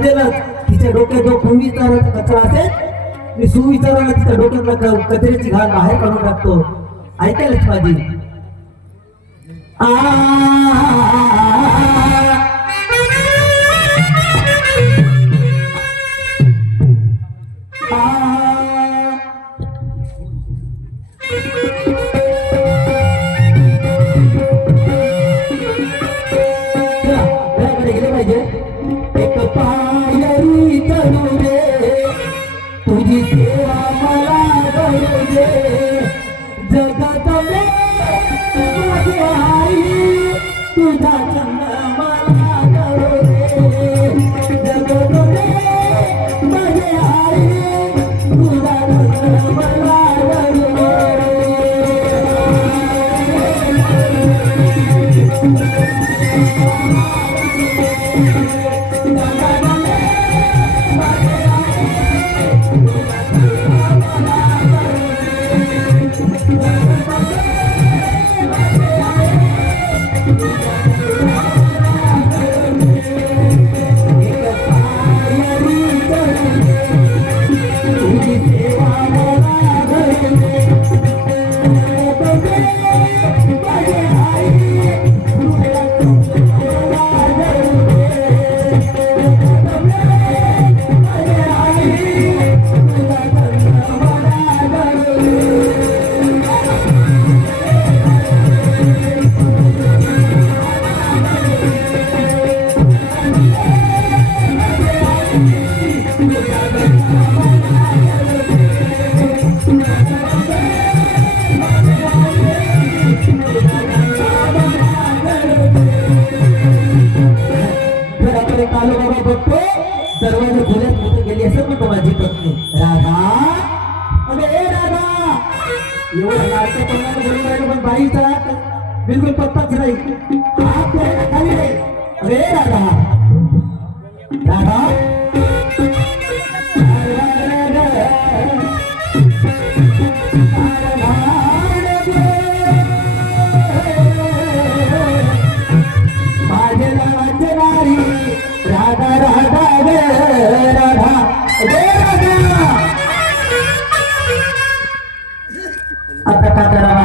समजेलच तिच्या डोक्यात जो कुविचाराचा कचरा असेल मी सुविचाराला तिच्या डोक्यातला कचऱ्याची घाण बाहेर काढून टाकतो. ऐकायलाच माझी गेले पाहिजे. एक पायरी करू दे तुझी सेवा मला करू दे जगात माझी आई तुझा छंद मला करू दे जगात माझी आई तुझा छंद मला करू दरवाजा खोल्यात कुठे गेली असं म्हणतो माझी पत्नी राधा. अरे राधा एवढं लाडकं तोंडाने बोलून राहिलो पण बाईचा बिलकुल पत्ताच नाही. हात खाली रे. अरे राधा राधा राधा राधा राधा आता का करावा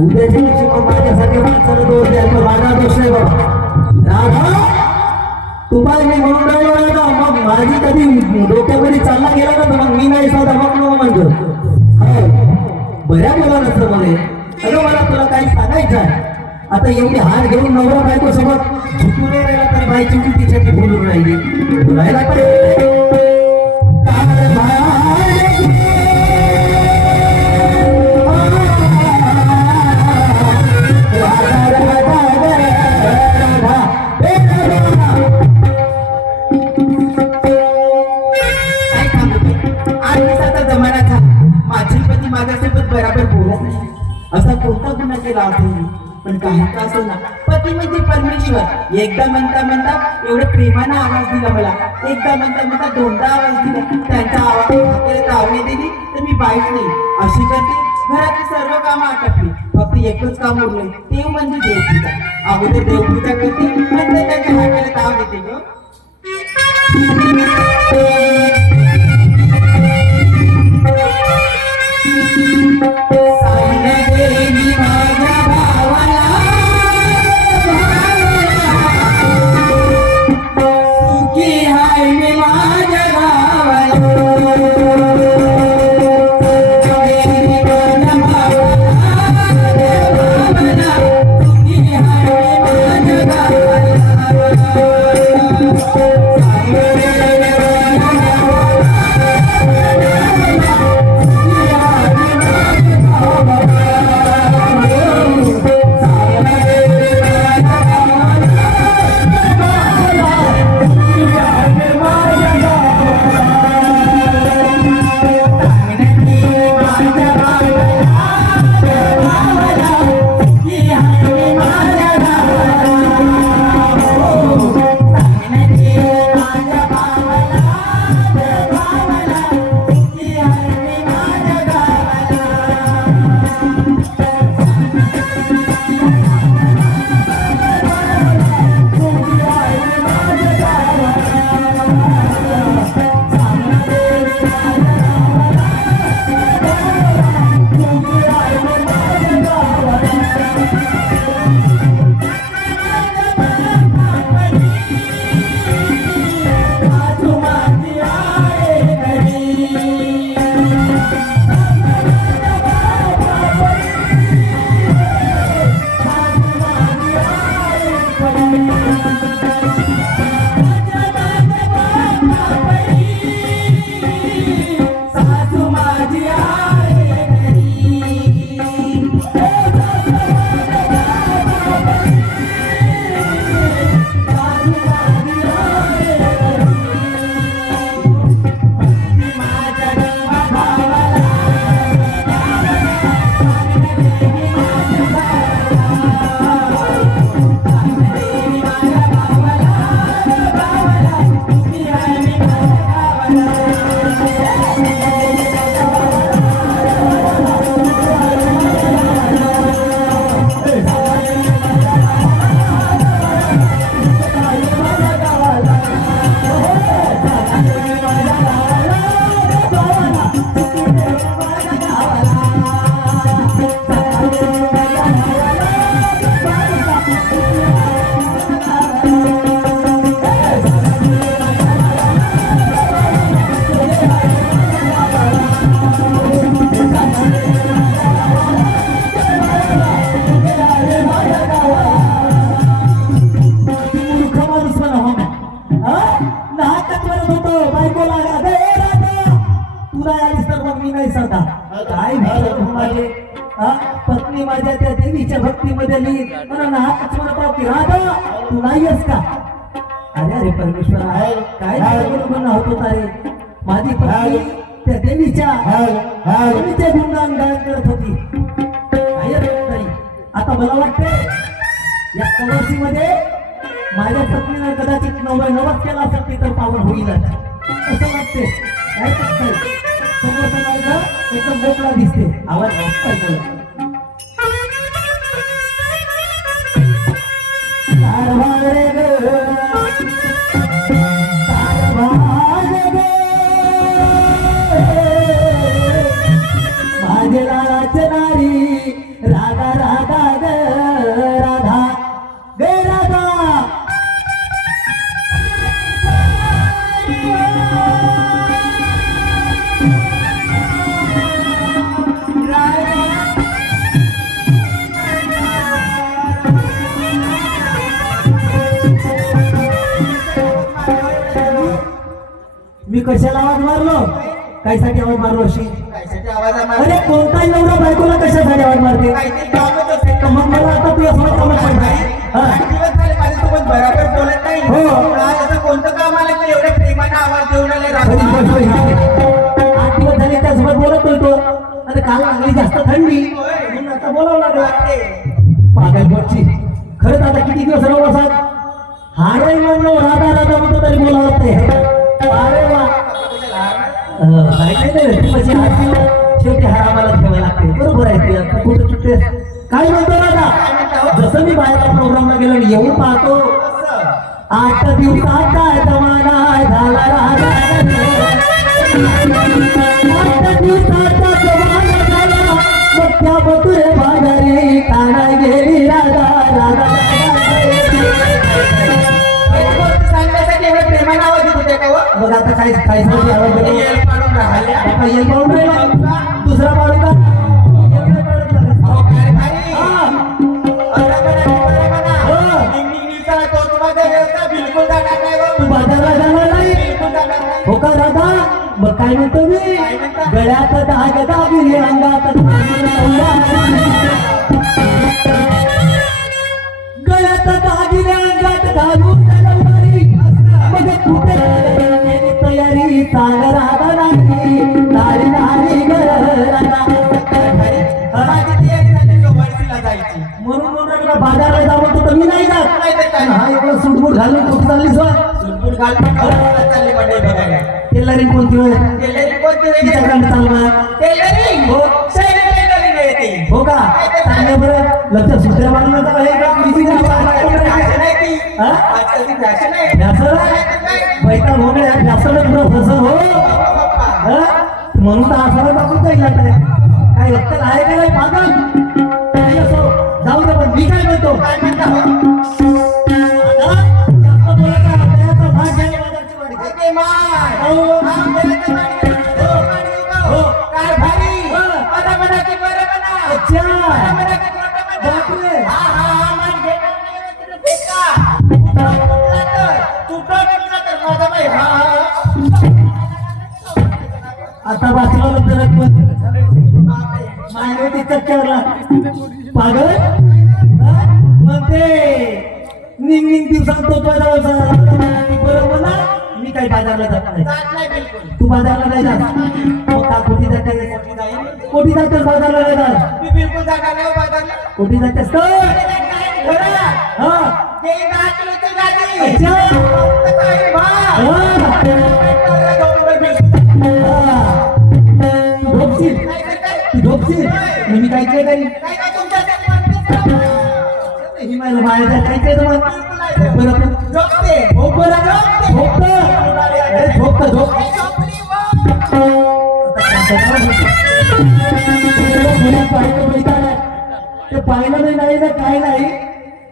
उद्याच्या दिवशी पण माझ्यासाठी माणसाला दोष द्यायचा माझा दोष नाही बाबा. राधा तू पाहिजे म्हणून राहिलो राधा मग माझी कधी डोक्यामध्ये चालला गेला ना तर मग मी नाही साधा मग नको म्हणतो. बऱ्या बोला नसतं मध्ये अगं मला तुला काही सांगायचं आहे. आता एवढी हात घेऊन नवरा बायको सोबत झुकून राहिला तर बायची तिच्याची बोलून राहिली बोलायला पाहिजे. जमानाचा माझी पती माझ्यासोबत बराबर बोलत नाही असा कोणता गुन्हा केला असेल पण काही का असेल ना पती म्हणजे परमेश्वर. एकदा म्हणता म्हणता एवढं प्रेमानं आवाज दिला मला एकदा म्हणता म्हणता दोनदा आवाज दिला त्यांचा आवाज आवडी दिली तर मी बाईच नाही अशी करते. घराची सर्व कामं आटपली फक्त एकच काम उरले ते म्हणजे देवपूजा. अगोदर देवपूजा करते नंतर त्यांच्या हाताला ताव देते ग. Yeah. नाहकच म्हणत होतो बायकोला अगं ए राधा तुला आलीस तर मग मी नाही सदा काय विचार तू माझे पत्नी माझ्या त्या देवीच्या भक्तीमध्ये मी मला नाहकच म्हणत होतो की राधा तू नाही आहेस का अरे अरे परमेश्वर आहे काय बरोबर होतो रे माझी पत्नी त्या देवीच्या देवीचे गुणगान गायन करत होती काय रे ताई आता मला वाटते या कवरसीमध्ये माझ्या पत्नीने कदाचित नवस केला असेल ती तर पावन होईलच असं वाटते काय करताय समोरचा मार्ग एकदम मोकळा दिसते आवाज मस्त ऐकला माझे लालाचे नारी राधा राधा ग राधा ग राधा मी कशाला आवाज मारलो कायसाठी आवाज मारलो अशी अरे कोणताही नवरा बायकोला कशासाठी आवाज मारते मग मला आता तू असं समज बरोबर बोलत नाही हो कोणतं काम आलं की एवढ्या प्रेमाने आवाज देऊन आठ दिवस झाले त्यासोबत बोलत होतो अरे काल लागली जास्त थंडी म्हणून आता बोलावं लागलं पागलपोटची खरंच आता किती दिवस रवसात हाडही म्हणलो राधा राधा म्हणतो तरी बोलावं लागते अरे वा शेवटी हार आम्हाला ठेवायला लागते बरोबर आहे ते कुठं चुकते काय म्हणतो राधा जसं मी बाहेरच्या प्रोग्रामला गेलो येऊन पाहतो 8 दिवसाचा जमाना झाला राधा 8 दिवसाचा जमाना झाला मग त्या बतुरे बाजारी काना गेली राधा राधा प्रेमाने आवाज येत होते का बघ आता काय काय आवाज येईल पाहून राहिला दुसरा पाहू का तू बाजारला जाणार नाही हो का राधा मग काय म्हणतो मी गळ्यात दाग दागिने अंगात गळ्यात दागिने अंगात घालून मग कुठे तयारी सांग राधा नाही नारी नारी म्हणून बाजारला जावं तर मी नाही जात हा एवढं सुटबूट घालून कुठं चाललीस सुटबूट घालून चालली मंडळी बघायला टेलरिंग कोणती होय तिच्याकडे चालणार हो का चांगल्या बरं लक्ष सुत्र्या मारून बैठा भोगड्या जास्त फसं हो म्हणून तर असं टाकून जाईल काय लक्षात आहे का नाही पागल जाऊ दे पण मी काय म्हणतो आता वाचला मायनोटी चक्करला पागल मग ते निघ दिवसात तो बरोबर ना मी काही बाजारला जात नाही तू बाजारला नाही जात मग का कोटी जाते कोटी जातेस बाजारला नाही जात मी बिलकुल जाणार नाही बाजारला कोटी जातेस मी काय काय करी हिमालय बाहेर जायचंय तर मग बरोबर झोपते हो बरोबर झोपत झोपत ते पाहिलं नाही ना काय नाही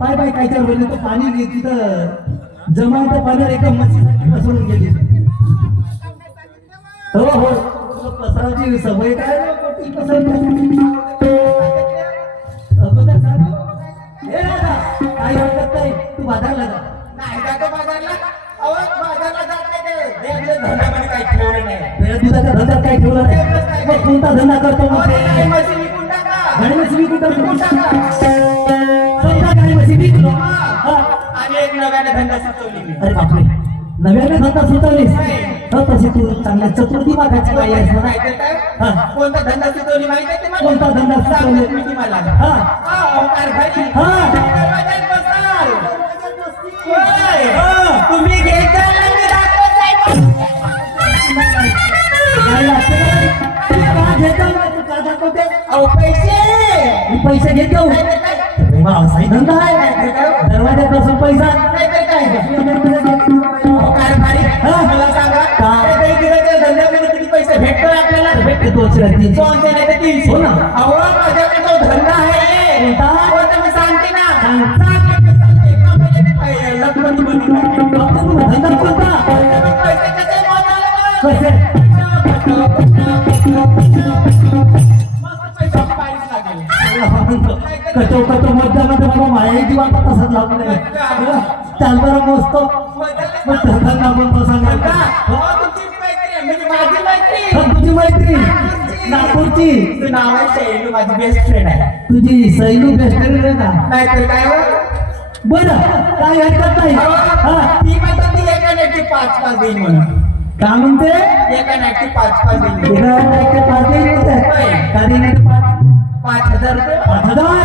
पाय पाय काय बोलले तो पाणी तिथं जमा तर पाण्यावर एका मच्छीसाठी पसरून गेली हो हो पसराची सवय काय काय हरकत नाही तू बाजारला जा नाही जातो बाजारला बाजारला जात तुझ्या धंद्यामध्ये काही ठेवलं नाही. तुझ्या दुधाच्या धंद्यात काय ठेवलं नाही मग कोणता धंदा करतो मग ते? गाई म्हशी विकून टाका. गाडी म्हशी विकून टाकतो. विकून टाका. समजा गाडी म्हशी विकलो हा. आणि एक नव्याने धंदा सुचवली मी. अरे बापरे नव्याने धंदा सुचवलीस हो तशी तू चांगल्या चतुर्थी मागायची बाई आहेस म्हणा. माहिती आहे हा. काय? कोणता धंदा सुचवली माहिती आहे तुम्हाला? कोणता धंदा सुचवली? सांगतो मी तुम्हाला. हा. कारभारी. हा. दरवाजात बसाल. होय. हा. तुम्ही घेत जाल ना मी दाखवत जाईन. गाडी असते का? तुला का घेता ना तू का दाखवते? अहो पैसे. मी पैसे घेत जाऊ नाहीतर काय? असाही धंदा आहे दरवाज्यात बसून पैसा नाहीतर काय? कारभारी. हा. मला सांगा का? त्या दैगिराच्या धंद्यामध्ये किती पैसे भेटतोय आपल्याला? भेटते 200-300. 200 नाही तर 300. हो ना. अहो माझ्याकडे तो धंदा आहे. कोणता? कोणता मी सांगते ना. सांग. सांगते. एका महिन्यात लखपती बनवून टाकेन. बापरे, तुला धंदा कोणता पैसे कसे मोजायला बघ. कसे मस्त पैसा पाहायला लागेल. कटो कटो मध्ये मला माया जीवात तसंच लागलं चाल बरं मोजतो मग धंदा कोणता सांगाल का हो, तुमची मैत्री आहे, म्हणजे माझी मैत्री. तुझी मैत्री नागपूरची तुझं नाव आहे शैलू, माझी बेस्ट फ्रेंड आहे. तुझी सैलू बेस्ट आहे का नाहीतर काय हो? बरं काय हरकत नाही हा ती म्हणतात ती एका नाईटची 5-5 देईन म्हणून. का म्हणते एका नाईटची 5-5 देईन. एका नाईटचे 5 देईल का? का देईल 5,000 रुपये. 5,000